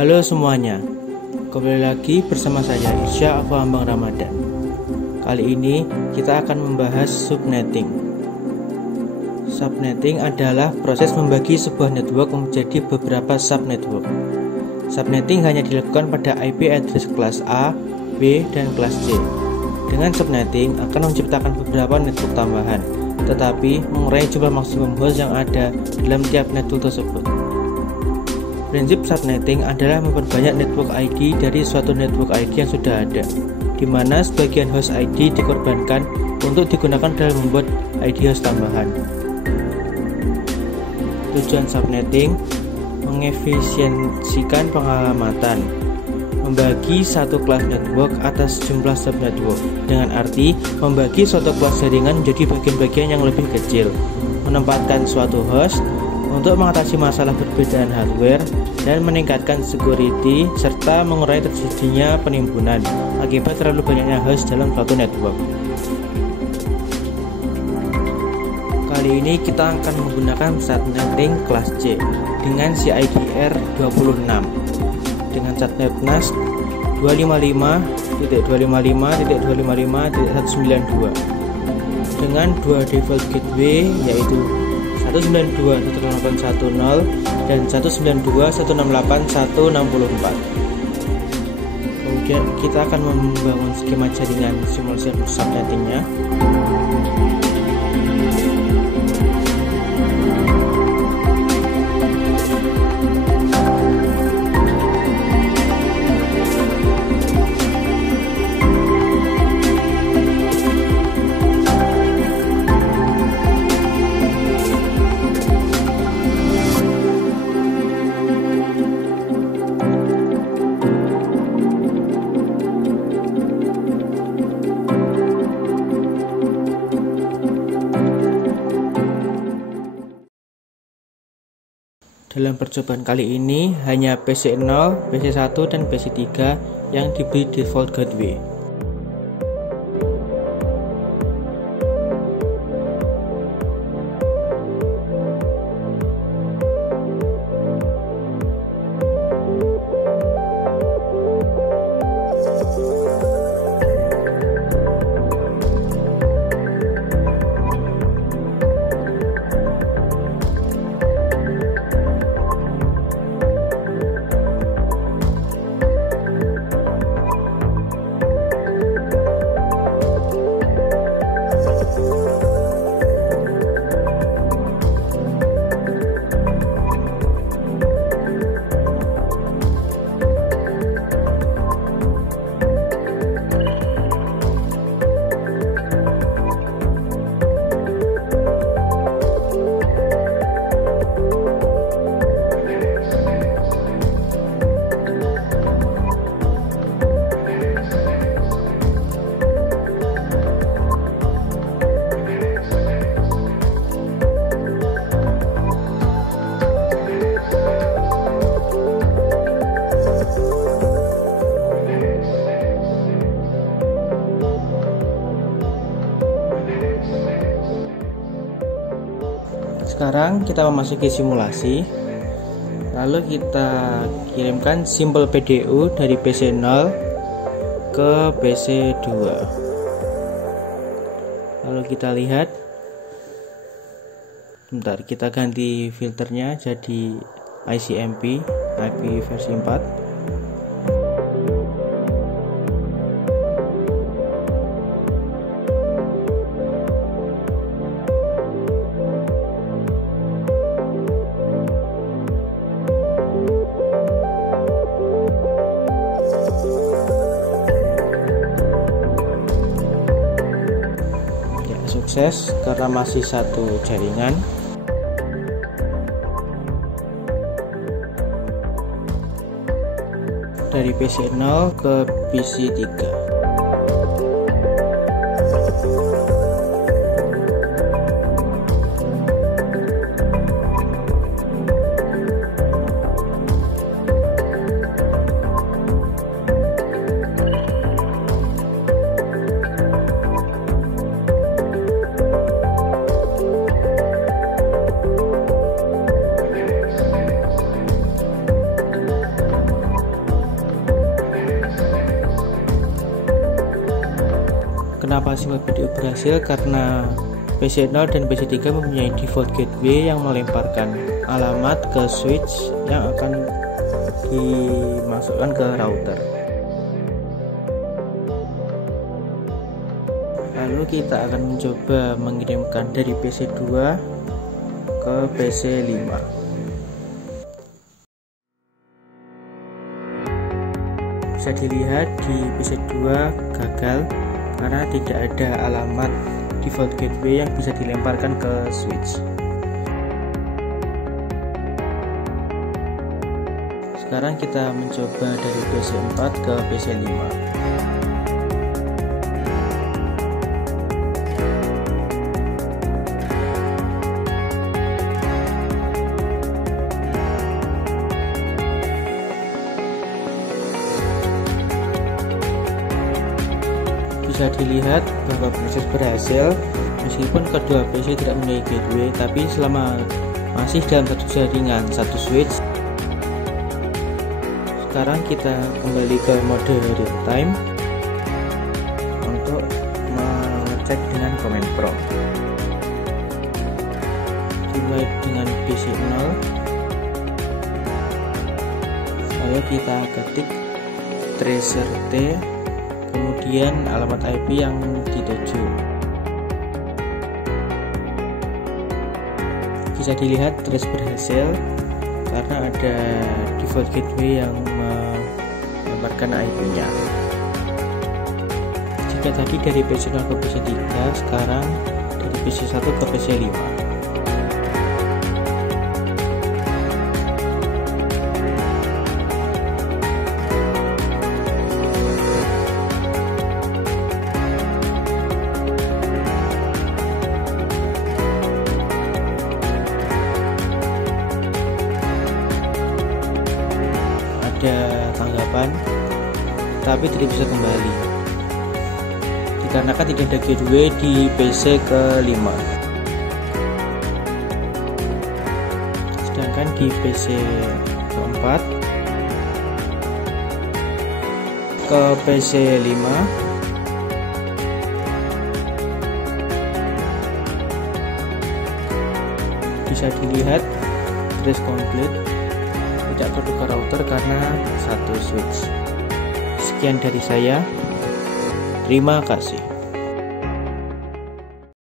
Halo semuanya, kembali lagi bersama saya Irsya Afahambang Ramadan. Kali ini kita akan membahas subnetting. Subnetting adalah proses membagi sebuah network menjadi beberapa subnetwork. Subnetting hanya dilakukan pada IP address kelas A, B, dan kelas C. Dengan subnetting akan menciptakan beberapa network tambahan, tetapi mengurangi jumlah maksimum host yang ada dalam tiap network tersebut. Prinsip subnetting adalah memperbanyak network ID dari suatu network ID yang sudah ada, di mana sebagian host ID dikorbankan untuk digunakan dalam membuat ID host tambahan. Tujuan subnetting mengefisiensikan pengalamatan, membagi satu kelas network atas jumlah subnetwork, dengan arti membagi suatu kelas jaringan menjadi bagian-bagian yang lebih kecil, menempatkan suatu host untuk mengatasi masalah perbedaan hardware dan meningkatkan security serta mengurangi terjadinya penimbunan akibat terlalu banyaknya host dalam suatu network. Kali ini kita akan menggunakan subnetting kelas C dengan CID R26 dengan subnet NAS 255.255.255.192 dengan dua default gateway yaitu 192.168.1.0 dan 192.168.1.64. Kemudian kita akan membangun skema jaringan simulasi subnettingnya. Dalam percobaan kali ini hanya PC0, PC1, dan PC3 yang diberi default gateway. Sekarang kita memasuki simulasi. Lalu kita kirimkan simbol PDU dari PC0 ke PC2. Lalu kita lihat. Bentar, kita ganti filternya jadi ICMP, IP versi 4. Sukses karena masih satu jaringan. Dari PC0 ke PC3. Kenapa SIM LPDU berhasil? Karena PC0 dan PC3 mempunyai default gateway yang melemparkan alamat ke switch yang akan dimasukkan ke router. Lalu kita akan mencoba mengirimkan dari PC2 ke PC5. Bisa dilihat di PC2 gagal karena tidak ada alamat default gateway yang bisa dilemparkan ke switch. Sekarang kita mencoba dari PC4 ke PC5. Bisa dilihat bahwa proses berhasil meskipun kedua PC tidak memiliki gateway, tapi selama masih dalam satu jaringan, satu switch. Sekarang kita kembali ke mode real time untuk mengecek dengan command prompt. Dimulai dengan PC0, lalu kita ketik tracer T, kemudian alamat IP yang dituju. Bisa dilihat trace berhasil karena ada default gateway yang melemparkan IP-nya. Jika tadi dari PC0 ke PC3, sekarang dari PC1 ke PC5. Ada tanggapan tapi tidak bisa kembali dikarenakan tidak ada gateway di PC ke-5, sedangkan di PC ke-4 ke PC5 bisa dilihat trace complete, tidak perlu ke router karena satu switch. Sekian dari saya, terima kasih.